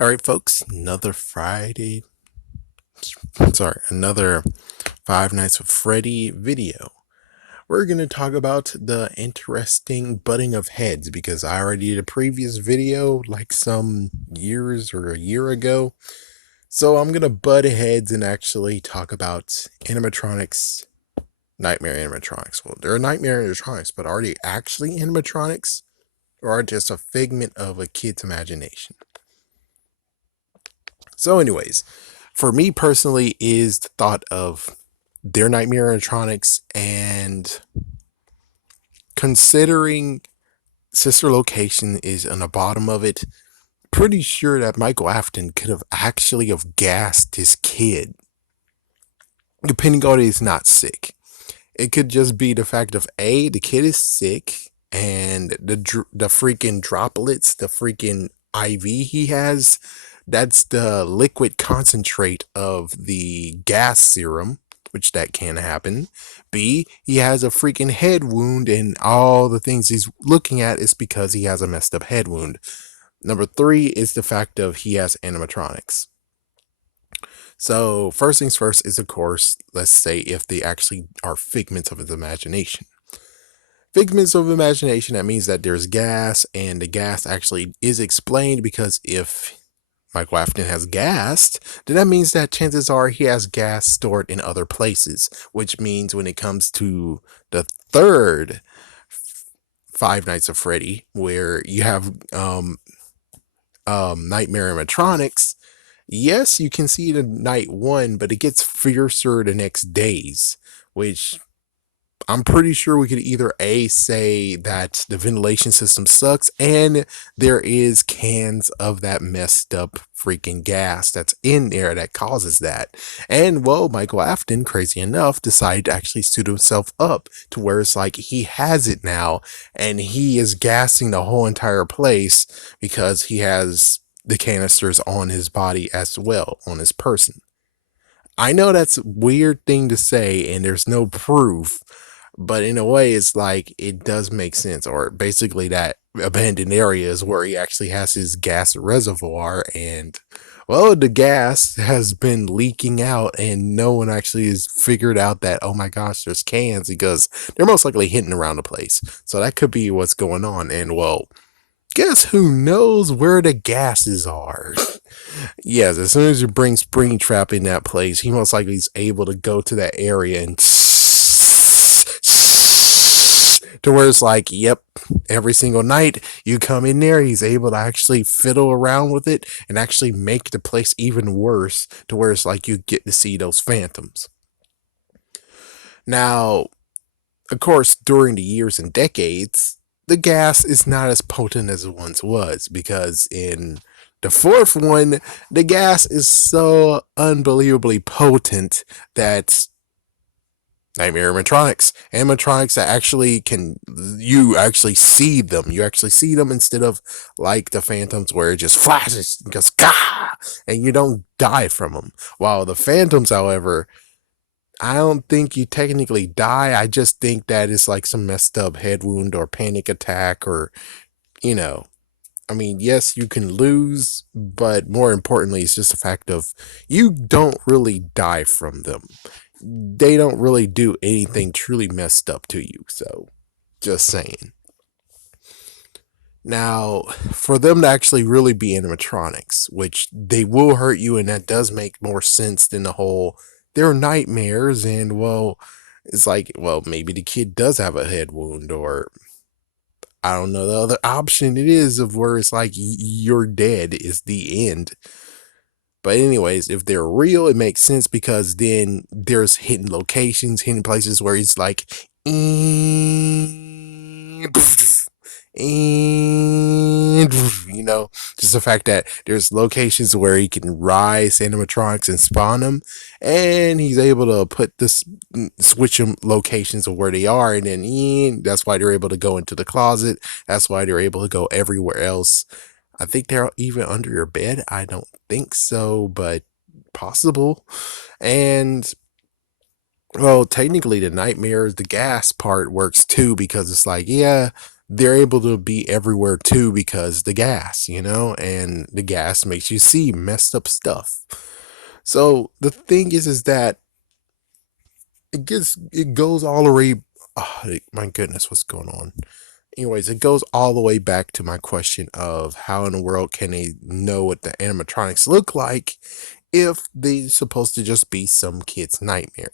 All right, folks, another Friday, another Five Nights with Freddy video. We're going to talk about the interesting butting of heads because I already did a previous video like some years or a year ago. So I'm going to butt heads and actually talk about animatronics, nightmare animatronics. Well, they're nightmare animatronics, but are they actually animatronics or are just a figment of a kid's imagination? So anyways, for me personally is the thought of their nightmare animatronics and considering sister location is on the bottom of it, pretty sure that Michael Afton could have actually have gassed his kid, depending on if he's not sick. It could just be the fact of the kid is sick and the freaking droplets, the freaking IV he has, that's the liquid concentrate of the gas serum, which that can happen. B, he has a freaking head wound and all the things he's looking at is because he has a messed up head wound. Number 3 is the fact of he has animatronics. So first things first is, of course, let's say if they actually are figments of his imagination. Figments of imagination, that means that there's gas, and the gas actually is explained because if Michael Afton has gas, then that means that chances are he has gas stored in other places, which means when it comes to the third Five Nights of Freddy, where you have Nightmare Animatronics, yes, you can see it in night 1, but it gets fiercer the next days, which I'm pretty sure we could either say that the ventilation system sucks and there is cans of that messed up freaking gas that's in there that causes that. And well, Michael Afton, crazy enough, decided to actually suit himself up to where it's like he has it now and he is gassing the whole entire place because he has the canisters on his body as well, on his person. I know that's a weird thing to say and there's no proof, but in a way it's like it does make sense. Or basically that abandoned areas where he actually has his gas reservoir, and well, the gas has been leaking out and no one actually has figured out that, oh my gosh, there's cans, because they're most likely hidden around the place. So that could be what's going on. And well, guess who knows where the gases are? Yes, as soon as you bring Springtrap in that place, he most likely is able to go to that area and to where it's like, yep, every single night you come in there, he's able to actually fiddle around with it and actually make the place even worse, to where it's like you get to see those phantoms. Now, of course, during the years and decades, the gas is not as potent as it once was, because in the fourth one, the gas is so unbelievably potent that Nightmare animatronics that actually you actually see them. You actually see them instead of like the phantoms where it just flashes and goes, Gah! And you don't die from them. While the phantoms, however, I don't think you technically die. I just think that it's like some messed up head wound or panic attack, or, you know, I mean, yes, you can lose, but more importantly, it's just the fact of you don't really die from them. They don't really do anything truly messed up to you. So, just saying. Now, for them to actually really be animatronics, which they will hurt you, and that does make more sense than the whole they're nightmares, and well, it's like, well, maybe the kid does have a head wound, or I don't know, the other option it is of where it's like you're dead is the end. But anyways, if they're real, it makes sense because then there's hidden locations, hidden places where it's like, and just the fact that there's locations where he can rise animatronics and spawn them, and he's able to put this switch them locations of where they are, and then that's why they're able to go into the closet. That's why they're able to go everywhere else. I think they're even under your bed. I don't think so, but possible. And well, technically the nightmares, the gas part works too, because it's like, yeah, they're able to be everywhere too because the gas, and the gas makes you see messed up stuff. So the thing is that it goes all the way. Oh, my goodness, what's going on? Anyways, it goes all the way back to my question of how in the world can they know what the animatronics look like if they're supposed to just be some kid's nightmare.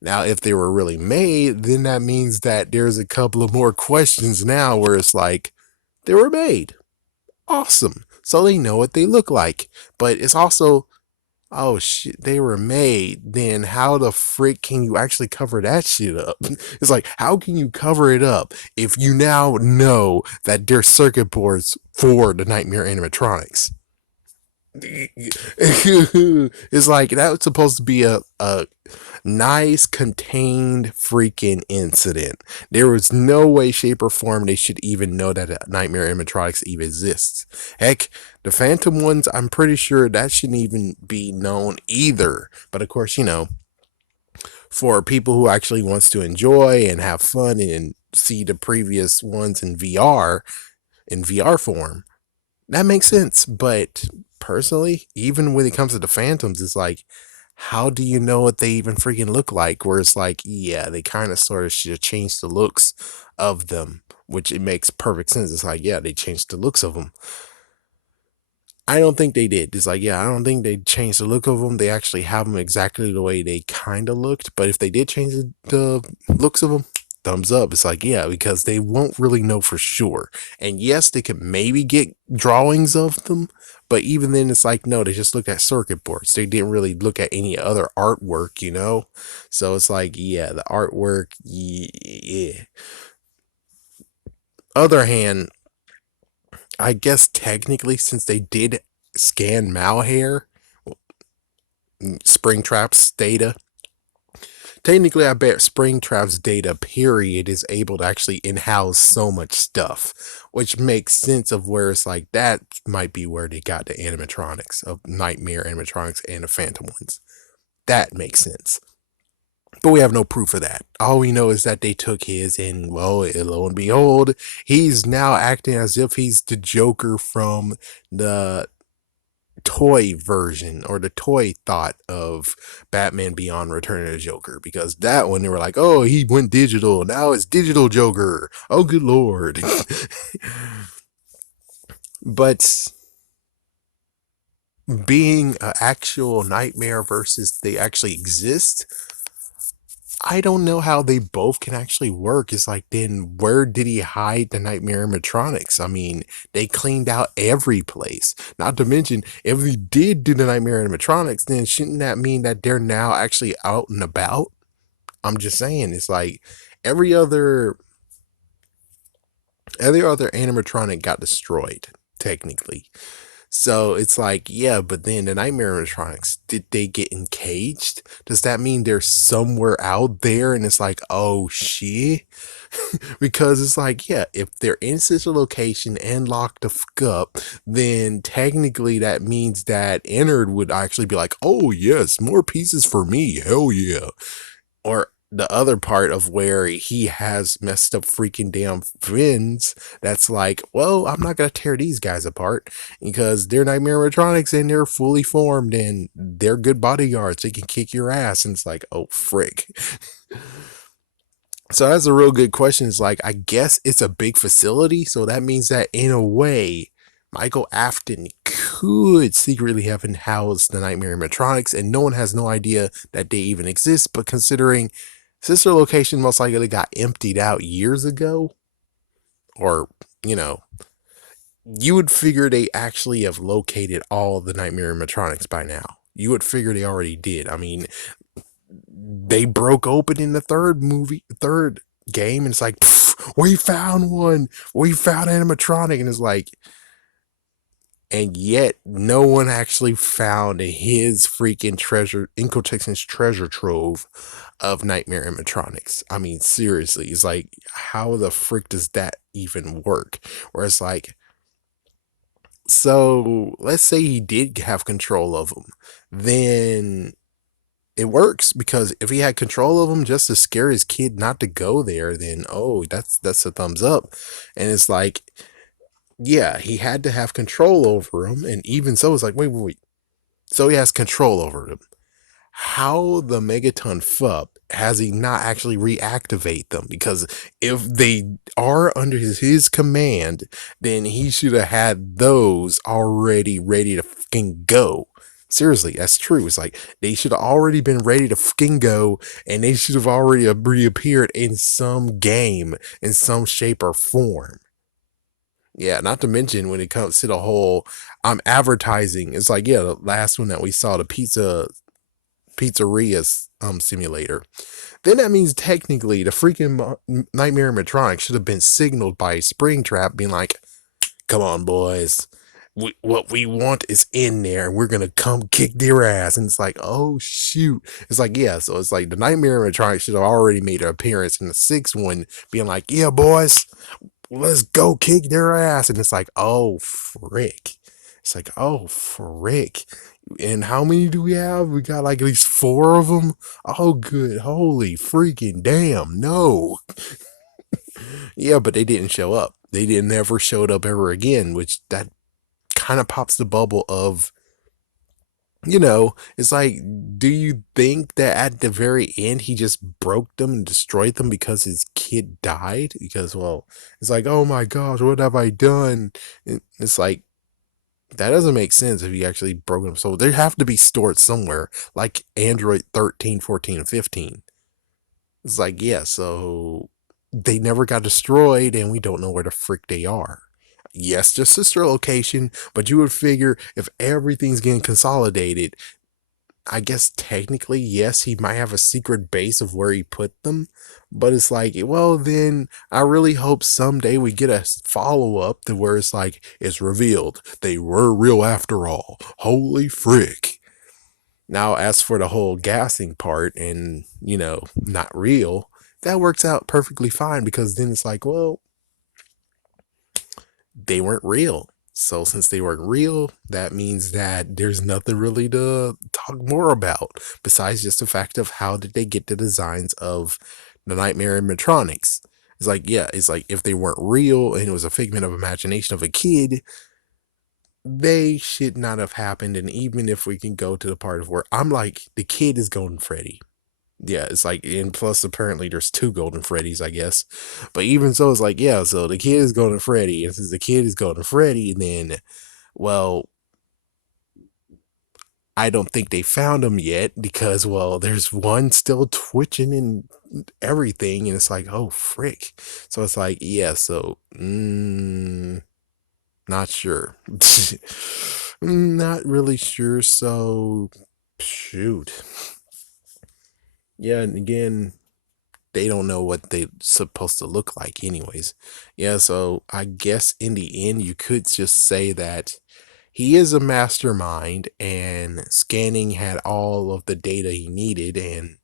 Now, if they were really made, then that means that there's a couple of more questions now where it's like, they were made. Awesome. So they know what they look like. But it's also, oh shit, they were made. Then how the frick can you actually cover that shit up? It's like, how can you cover it up if you now know that there's circuit boards for the Nightmare animatronics? It's like that was supposed to be a nice contained freaking incident. There was no way, shape, or form they should even know that a Nightmare animatronics even exists. Heck, the Phantom ones, I'm pretty sure that shouldn't even be known either. But of course, for people who actually wants to enjoy and have fun and see the previous ones in VR form, that makes sense. But personally, even when it comes to the Phantoms, it's like, how do you know what they even freaking look like? Where it's like, yeah, they kind of sort of should change the looks of them, which it makes perfect sense. It's like, yeah, they changed the looks of them. I don't think they did. It's like, yeah, I don't think they changed the look of them. They actually have them exactly the way they kind of looked. But if they did change the looks of them, thumbs up. It's like, yeah, because they won't really know for sure. And yes, they could maybe get drawings of them. But even then, it's like, no, they just looked at circuit boards. They didn't really look at any other artwork. So it's like, yeah, the artwork, yeah. Other hand, I guess technically, since they did scan malware, Springtrap's data. Technically, I bet Springtrap's data, period, is able to actually in-house so much stuff, which makes sense of where it's like that might be where they got the animatronics of Nightmare animatronics and the Phantom ones. That makes sense. But we have no proof of that. All we know is that they took his, and well, lo and behold, he's now acting as if he's the Joker from the toy version or the toy thought of Batman Beyond Return of the Joker, because that one they were like, oh, he went digital, now it's digital Joker, oh good lord. But being an actual nightmare versus they actually exist, I don't know how they both can actually work. It's like, then where did he hide the Nightmare animatronics? I mean, they cleaned out every place. Not to mention, if he did do the Nightmare animatronics, then shouldn't that mean that they're now actually out and about? I'm just saying, it's like every other animatronic got destroyed, technically. So it's like, yeah, but then the Nightmare animatronics, did they get encaged? Does that mean they're somewhere out there? And it's like, oh shit. Because it's like, yeah, if they're in such a location and locked the fuck up, then technically that means that Ennard would actually be like, oh yes, more pieces for me, hell yeah. Or the other part of where he has messed up freaking damn friends, that's like, well, I'm not gonna tear these guys apart because they're Nightmare Electronics and they're fully formed and they're good bodyguards. They can kick your ass. And it's like, oh frick. So that's a real good question. It's like, I guess it's a big facility, so that means that in a way, Michael Afton could secretly have housed the Nightmare animatronics, and no one has no idea that they even exist. But considering sister location most likely got emptied out years ago, or you know, you would figure they actually have located all the Nightmare animatronics by now. You would figure they already did. I mean, they broke open in the third game, and it's like, we found one, we found animatronic, and it's like, and yet no one actually found his freaking treasure, Incotex's treasure trove of Nightmare animatronics. I mean, seriously, it's like, how the frick does that even work? Where it's like, so let's say he did have control of them, then it works because if he had control of him just to scare his kid not to go there, then oh, that's a thumbs up. And it's like, yeah, he had to have control over him, and even so, it's like, wait. So he has control over him. How the Megaton Fup has he not actually reactivate them? Because if they are under his command, then he should have had those already ready to fucking go. Seriously, that's true. It's like they should have already been ready to fucking go, and they should have already reappeared in some game in some shape or form. Yeah, not to mention when it comes to the whole advertising, it's like, yeah, the last one that we saw, the pizzeria simulator. Then that means technically the freaking Nightmare Animatronics should have been signaled by Springtrap being like, come on, boys. What we want is in there. We're going to come kick their ass. And it's like, oh, shoot. It's like, yeah. So it's like the Nightmare Animatronics should have already made an appearance in the sixth one, being like, yeah, boys, let's go kick their ass. And it's like, oh, frick. It's like, oh, frick. And how many do we have? We got like at least 4 of them. Oh, good. Holy freaking damn. No. Yeah, but they didn't show up. They didn't never showed up ever again, which that kind of pops the bubble of, it's like, do you think that at the very end he just broke them and destroyed them because his kid died? Because, well, it's like, oh my gosh, what have I done? It's like, that doesn't make sense if you actually broke them. So they have to be stored somewhere, like Android 13, 14, and 15. It's like, yeah, so they never got destroyed and we don't know where the frick they are. Yes, just sister location, but you would figure if everything's getting consolidated, I guess technically, yes, he might have a secret base of where he put them, but it's like, well, then I really hope someday we get a follow up to where it's like, it's revealed they were real after all. Holy frick. Now, as for the whole gassing part and, not real, that works out perfectly fine because then it's like, well, they weren't real. So since they weren't real, that means that there's nothing really to talk more about besides just the fact of how did they get the designs of the Nightmare Animatronics. It's like, yeah, it's like if they weren't real and it was a figment of imagination of a kid, they should not have happened. And even if we can go to the part of where I'm like, the kid is Golden Freddy. Yeah, it's like, and plus apparently there's 2 Golden Freddys, I guess. But even so, it's like, yeah, so the kid is Golden Freddy, and since the kid is Golden Freddy, then, well, I don't think they found him yet because, well, there's one still twitching and everything, and it's like, oh, frick. So it's like, yeah, so, not sure. Not really sure, so, shoot. Yeah, and again, they don't know what they're supposed to look like anyways. Yeah, so I guess in the end you could just say that he is a mastermind and scanning had all of the data he needed, and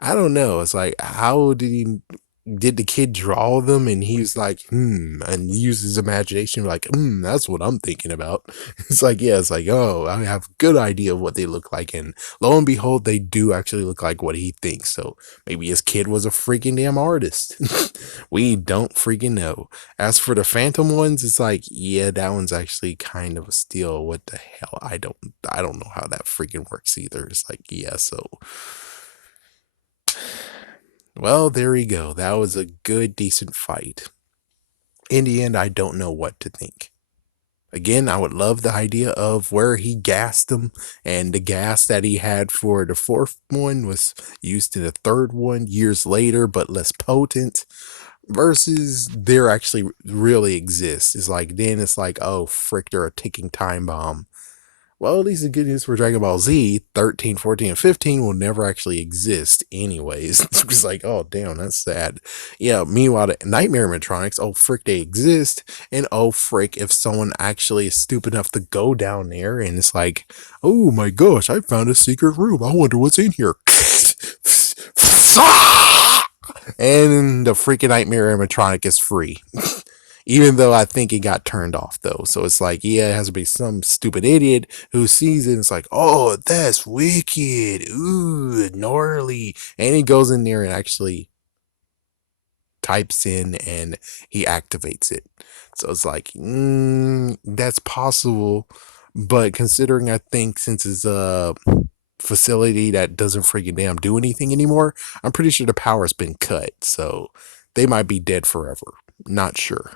I don't know, it's like, how did the kid draw them and he's like, and use his imagination like, that's what I'm thinking about. It's like, yeah, it's like, oh, I have a good idea of what they look like, and lo and behold, they do actually look like what he thinks. So maybe his kid was a freaking damn artist. We don't freaking know. As for the Phantom ones, it's like, yeah, that one's actually kind of a steal. What the hell? I don't know how that freaking works either. It's like, yeah, so well, there we go. That was a good, decent fight. In the end, I don't know what to think. Again, I would love the idea of where he gassed them, and the gas that he had for the 4th one was used in the 3rd one years later, but less potent, versus there actually really exists. It's like, then it's like, oh, frick, they're a ticking time bomb. Well, at least the good news for Dragon Ball Z, 13, 14, and 15 will never actually exist anyways. It's just like, oh, damn, that's sad. Yeah, meanwhile, the Nightmare Animatronics, oh, frick, they exist. And oh, frick, if someone actually is stupid enough to go down there and it's like, oh my gosh, I found a secret room. I wonder what's in here. And the freaking Nightmare Animatronic is free. Even though I think it got turned off though. So it's like, yeah, it has to be some stupid idiot who sees it and it's like, oh, that's wicked. Ooh, gnarly. And he goes in there and actually types in and he activates it. So it's like, that's possible. But considering I think since it's a facility that doesn't freaking damn do anything anymore, I'm pretty sure the power's been cut. So they might be dead forever. Not sure.